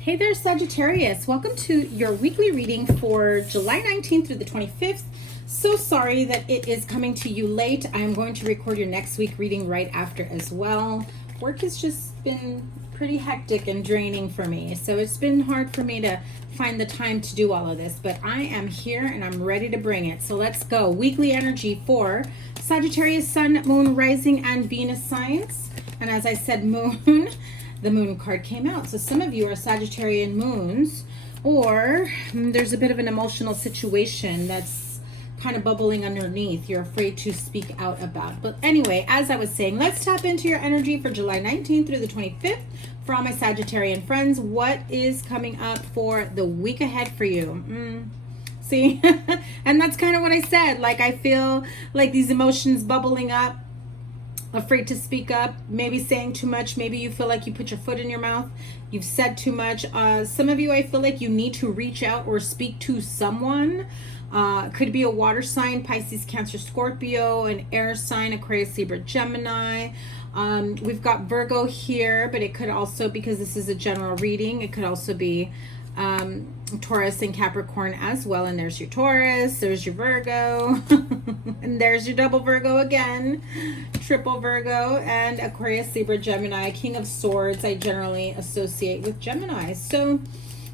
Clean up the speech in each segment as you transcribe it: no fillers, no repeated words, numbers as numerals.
Hey there, Sagittarius. Welcome to your weekly reading for July 19th through the 25th. So sorry that it is coming to you late. I am going to record your next week reading right after as well. Work has just been pretty hectic and draining for me, so it's been hard for me to find the time to do all of this, but I am here and I'm ready to bring it. So let's go. Weekly energy for Sagittarius, Sun, Moon, Rising, and Venus signs. And as I said, Moon, the Moon card came out. So some of you are Sagittarian moons, or there's a bit of an emotional situation that's kind of bubbling underneath. You're afraid to speak out about. But anyway, as I was saying, let's tap into your energy for July 19th through the 25th. For all my Sagittarian friends, what is coming up for the week ahead for you? See? And that's kind of what I said. Like, I feel like these emotions bubbling up, afraid to speak up, maybe saying too much, maybe you feel like you put your foot in your mouth, you've said too much. Some of you, I feel like you need to reach out or speak to someone. Could be a water sign, Pisces, Cancer, Scorpio, an air sign, Aquarius, Libra, Gemini. We've got Virgo here, but it could also, because this is a general reading, it could also be Taurus and Capricorn as well. And there's your Taurus, there's your Virgo, and there's your double Virgo again, triple Virgo, and Aquarius, Libra, Gemini. King of Swords I generally associate with Gemini. So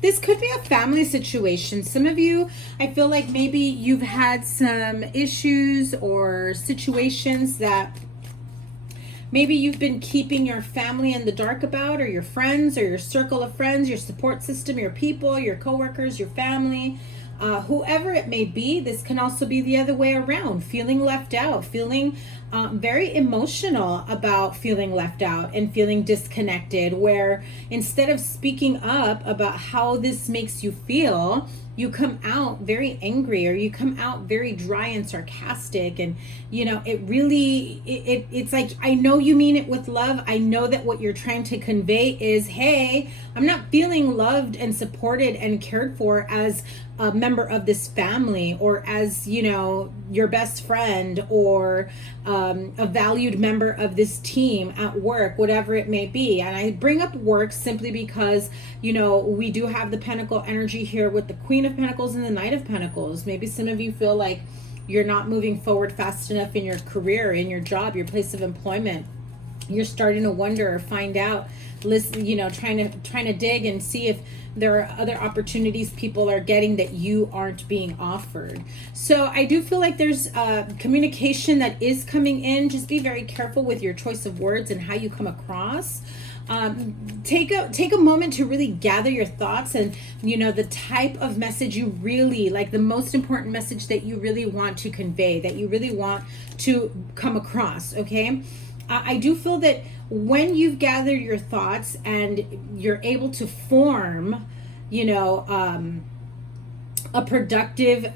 this could be a family situation. Some of you, I feel like maybe you've had some issues or situations that maybe you've been keeping your family in the dark about, or your friends, or your circle of friends, your support system, your people, your coworkers, your family, whoever it may be. This can also be the other way around, feeling left out, feeling very emotional about feeling left out and feeling disconnected, where instead of speaking up about how this makes you feel, you come out very angry, or you come out very dry and sarcastic. And you know, it really, it's like, I know you mean it with love. I know that what you're trying to convey is, hey, I'm not feeling loved and supported and cared for as a member of this family, or as, you know, your best friend, or a valued member of this team at work, whatever it may be. And I bring up work simply because, you know, we do have the Pentacle energy here with the Queen of Pentacles and the Knight of Pentacles. Maybe some of you feel like you're not moving forward fast enough in your career, in your job, your place of employment. You're starting to wonder or find out, listen, you know, trying to dig and see if there are other opportunities people are getting that you aren't being offered. So I do feel like there's communication that is coming in. Just be very careful with your choice of words and how you come across. Take a moment to really gather your thoughts and, you know, the type of message you really like, the most important message that you really want to convey, that you really want to come across. Okay. I do feel that when you've gathered your thoughts and you're able to form, you know, a productive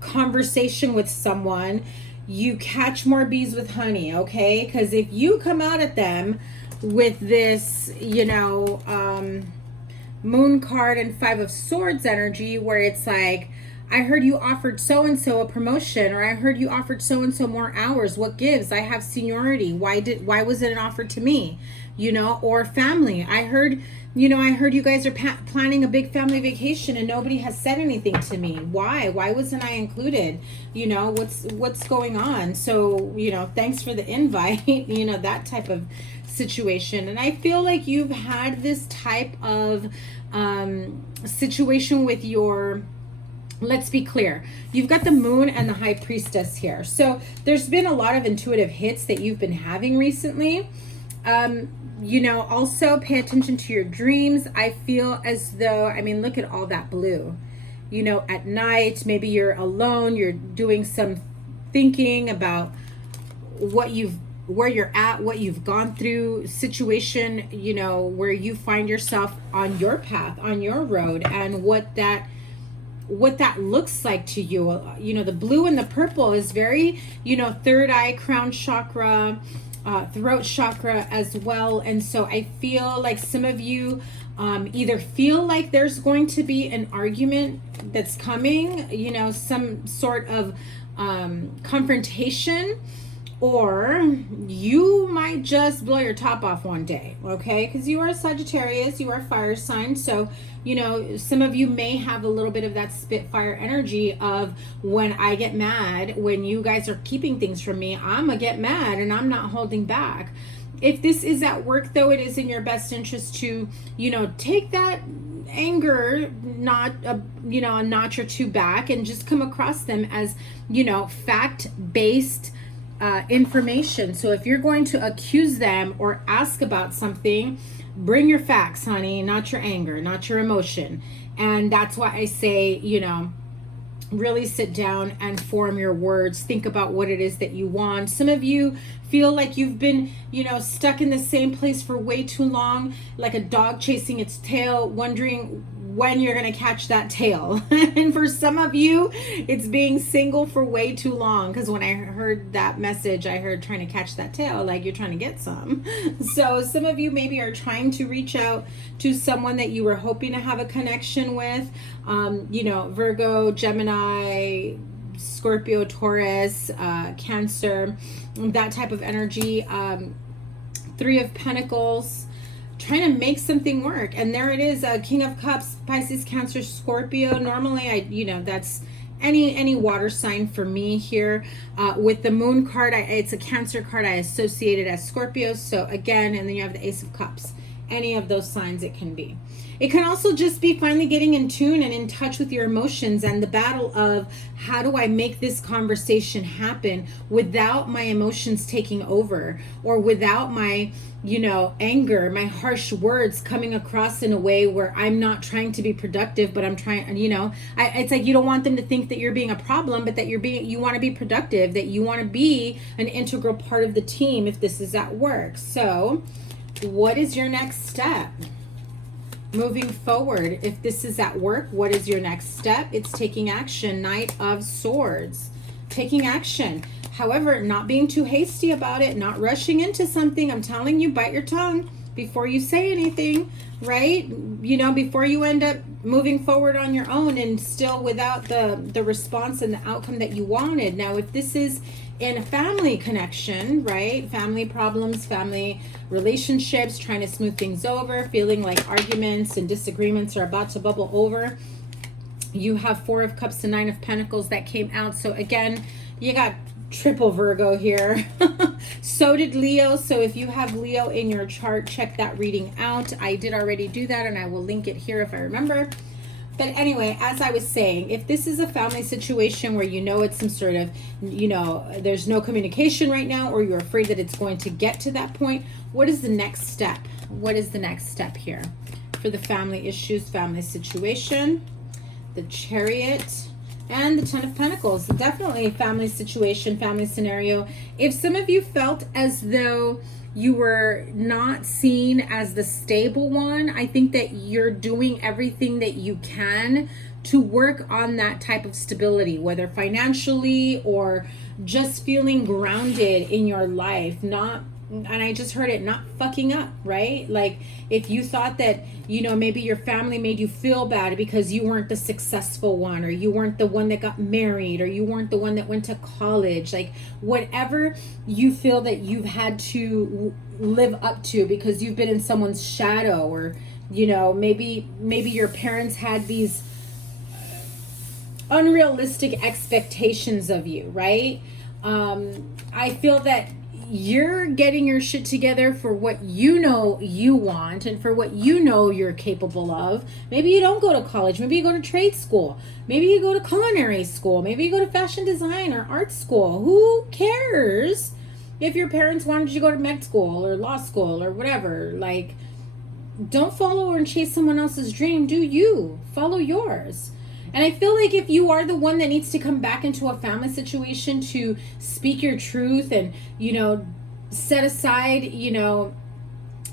conversation with someone, you catch more bees with honey, okay? Because if you come out at them with this, you know, Moon card and Five of Swords energy, where it's like, I heard you offered so-and-so a promotion, or I heard you offered so-and-so more hours. What gives? I have seniority. Why was it an offer to me? You know, or family. I heard you guys are planning a big family vacation and nobody has said anything to me. Why wasn't I included? You know, what's going on? So, you know, thanks for the invite, you know, that type of situation. And I feel like you've had this type of situation with your, let's be clear, you've got the Moon and the High Priestess here. So there's been a lot of intuitive hits that you've been having recently. You know, also pay attention to your dreams. I feel as though, I mean, look at all that blue. You know, at night, maybe you're alone, you're doing some thinking about where you're at, what you've gone through, situation, you know, where you find yourself on your path, on your road, and what that looks like to you. You know, the blue and the purple is very, you know, third eye, crown chakra, throat chakra as well. And so I feel like some of you either feel like there's going to be an argument that's coming, you know, some sort of confrontation, or you might just blow your top off one day, okay? Because you are a Sagittarius, you are a fire sign. So, you know, some of you may have a little bit of that Spitfire energy of, when I get mad, when you guys are keeping things from me, I'm gonna get mad and I'm not holding back. If this is at work, though, it is in your best interest to, you know, take that anger not a notch or two back and just come across them as, you know, fact-based information. So if you're going to accuse them or ask about something, bring your facts, honey, not your anger, not your emotion. And that's why I say, you know, really sit down and form your words. Think about what it is that you want. Some of you feel like you've been, you know, stuck in the same place for way too long, like a dog chasing its tail, wondering when you're going to catch that tail. And for some of you, it's being single for way too long, because when I heard that message, I heard trying to catch that tail, like you're trying to get some. So some of you maybe are trying to reach out to someone that you were hoping to have a connection with, you know, Virgo, Gemini, Scorpio, Taurus, Cancer, that type of energy. Three of Pentacles, trying to make something work. And there it is, King of Cups, Pisces, Cancer, Scorpio. Normally, you know, that's any water sign for me here. With the Moon card, it's a Cancer card. I associate it as Scorpio. So again, and then you have the Ace of Cups. Any of those signs it can be. It can also just be finally getting in tune and in touch with your emotions, and the battle of, how do I make this conversation happen without my emotions taking over, or without my, you know, anger, my harsh words coming across in a way where I'm not trying to be productive, but I'm trying, you know, it's like you don't want them to think that you're being a problem, but that you want to be productive, that you want to be an integral part of the team if this is at work. So what is your next step? Moving forward, if this is at work, what is your next step? It's taking action. Knight of Swords, taking action. However, not being too hasty about it, not rushing into something. I'm telling you, bite your tongue before you say anything, right? You know, before you end up moving forward on your own and still without the response and the outcome that you wanted. Now, if this is in a family connection, right? Family problems, family relationships, trying to smooth things over, feeling like arguments and disagreements are about to bubble over. You have Four of Cups and Nine of Pentacles that came out. So again, you got triple Virgo here. So did Leo. So if you have Leo in your chart, check that reading out. I did already do that, and I will link it here if I remember. But anyway, as I was saying, if this is a family situation where you know it's some sort of, you know, there's no communication right now, or you're afraid that it's going to get to that point, what is the next step? What is the next step here for the family issues, family situation? The Chariot and the Ten of Pentacles. Definitely a family situation, family scenario. If some of you felt as though you were not seen as the stable one, I think that you're doing everything that you can to work on that type of stability, whether financially or just feeling grounded in your life, not, and I just heard it, not fucking up, right? Like if you thought that, you know, maybe your family made you feel bad because you weren't the successful one, or you weren't the one that got married, or you weren't the one that went to college, like whatever you feel that you've had to live up to because you've been in someone's shadow, or, you know, maybe your parents had these unrealistic expectations of you, right? I feel that you're getting your shit together for what you know you want and for what you know you're capable of. Maybe you don't go to college. Maybe you go to trade school. Maybe you go to culinary school. Maybe you go to fashion design or art school. Who cares if your parents wanted you to go to med school or law school or whatever? Like, don't follow and chase someone else's dream. Do you. Follow yours. And I feel like if you are the one that needs to come back into a family situation to speak your truth and, you know, set aside, you know,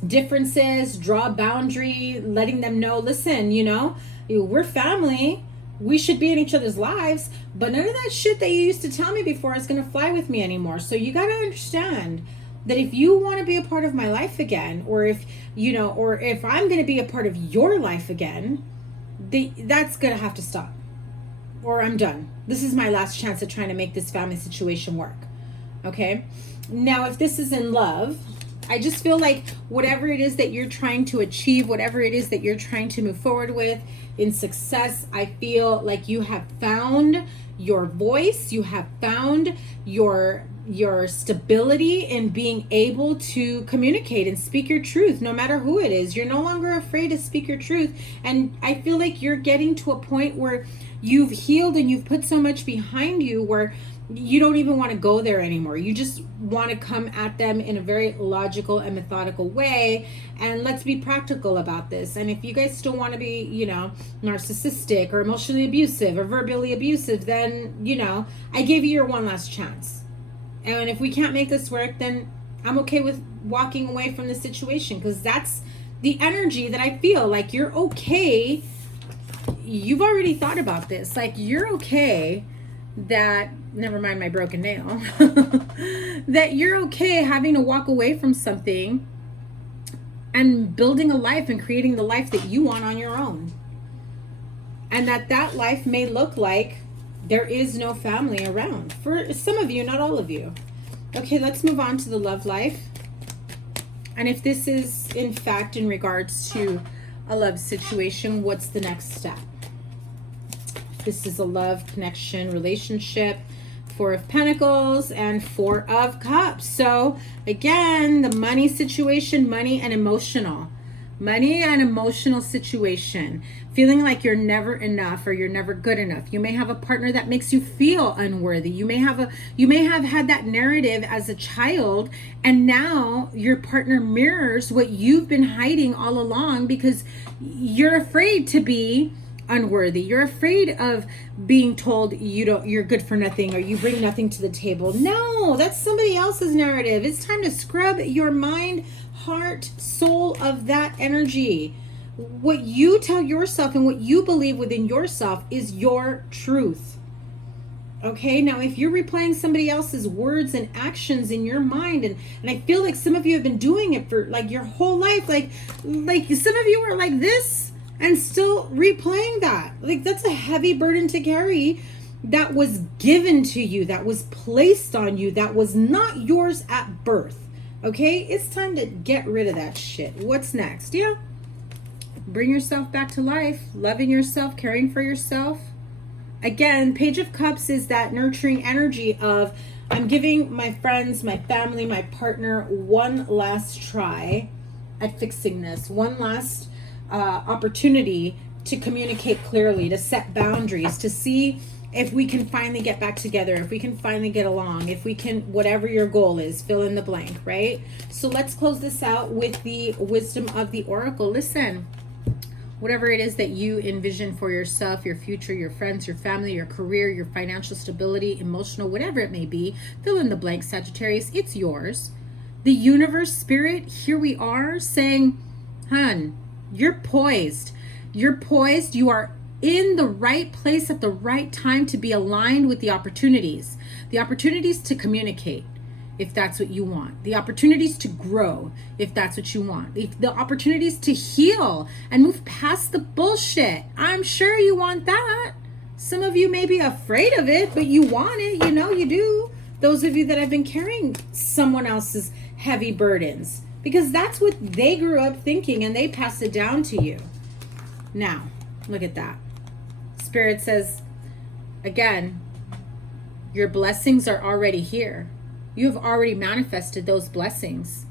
differences, draw a boundary, letting them know, listen, you know, we're family. We should be in each other's lives, but none of that shit that you used to tell me before is going to fly with me anymore. So you got to understand that if you want to be a part of my life again, or if, you know, or if I'm going to be a part of your life again, that's gonna have to stop, or I'm done. This is my last chance at trying to make this family situation work. Okay, Now, if this is in love, I just feel like whatever it is that you're trying to achieve, whatever it is that you're trying to move forward with in success, I feel like you have found your voice, you have found your stability in being able to communicate and speak your truth, no matter who it is. You're no longer afraid to speak your truth. And I feel like you're getting to a point where you've healed and you've put so much behind you where you don't even want to go there anymore. You just want to come at them in a very logical and methodical way. And let's be practical about this. And if you guys still want to be, you know, narcissistic or emotionally abusive or verbally abusive, then, you know, I gave you your one last chance. And if we can't make this work, then I'm okay with walking away from the situation, because that's the energy that I feel like you're okay. You've already thought about this. Like, you're okay that, never mind my broken nail, that you're okay having to walk away from something and building a life and creating the life that you want on your own. And that life may look like there is no family around. For some of you, not all of you. Okay, let's move on to the love life. And if this is, in fact, in regards to a love situation, what's the next step? This is a love connection relationship. 4 of Pentacles and 4 of Cups. So again, the money situation, money and emotional situation. Feeling like you're never enough or you're never good enough. You may have a partner that makes you feel unworthy. You may have had that narrative as a child, and now your partner mirrors what you've been hiding all along because you're afraid to be unworthy. You're afraid of being told you're good for nothing or you bring nothing to the table. No, that's somebody else's narrative. It's time to scrub your mind, heart, soul of that energy. What you tell yourself and what you believe within yourself is your truth. Okay, now if you're replaying somebody else's words and actions in your mind, and I feel like some of you have been doing it for like your whole life, like some of you are like this and still replaying that. Like, that's a heavy burden to carry that was given to you, that was placed on you, that was not yours at birth. Okay, it's time to get rid of that shit. What's next? Yeah, bring yourself back to life, loving yourself, caring for yourself. Again, Page of Cups is that nurturing energy of, I'm giving my friends, my family, my partner one last try at fixing this, one last opportunity to communicate clearly, to set boundaries, to see if we can finally get back together, if we can finally get along, if we can, whatever your goal is, fill in the blank, right? So let's close this out with the wisdom of the oracle. Listen, whatever it is that you envision for yourself, your future, your friends, your family, your career, your financial stability, emotional, whatever it may be, fill in the blank, Sagittarius, it's yours. The universe, spirit, here we are saying, hun, you're poised. You're poised. You are in the right place at the right time to be aligned with the opportunities to communicate, if that's what you want, the opportunities to grow, if that's what you want, the opportunities to heal and move past the bullshit. I'm sure you want that. Some of you may be afraid of it, but you want it. You know you do. Those of you that have been carrying someone else's heavy burdens, because that's what they grew up thinking and they passed it down to you. Now, look at that. Spirit says, again, your blessings are already here. You have already manifested those blessings.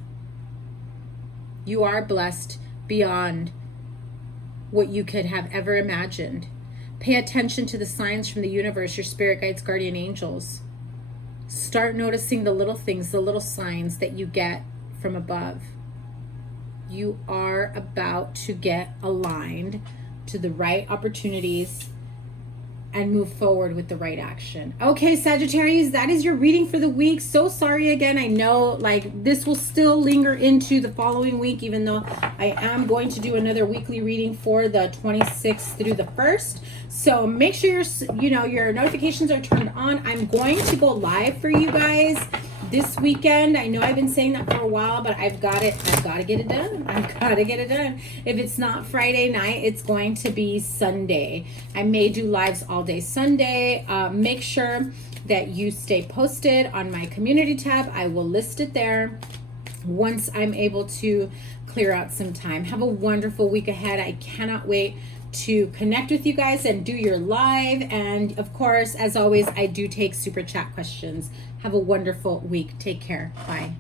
You are blessed beyond what you could have ever imagined. Pay attention to the signs from the universe, your spirit guides, guardian angels. Start noticing the little things, the little signs that you get from above. You are about to get aligned to the right opportunities and move forward with the right action. Okay, Sagittarius, that is your reading for the week. So sorry again. I know like this will still linger into the following week, even though I am going to do another weekly reading for the 26th through the 1st. So make sure your notifications are turned on. I'm going to go live for you guys this weekend. I know I've been saying that for a while, but I've got to get it done. I've got to get it done. If it's not Friday night, it's going to be Sunday. I may do lives all day Sunday. Make sure that you stay posted on my community tab. I will list it there once I'm able to clear out some time. Have a wonderful week ahead. I cannot wait to connect with you guys and do your live. And of course, as always, I do take super chat questions. Have a wonderful week. Take care. Bye.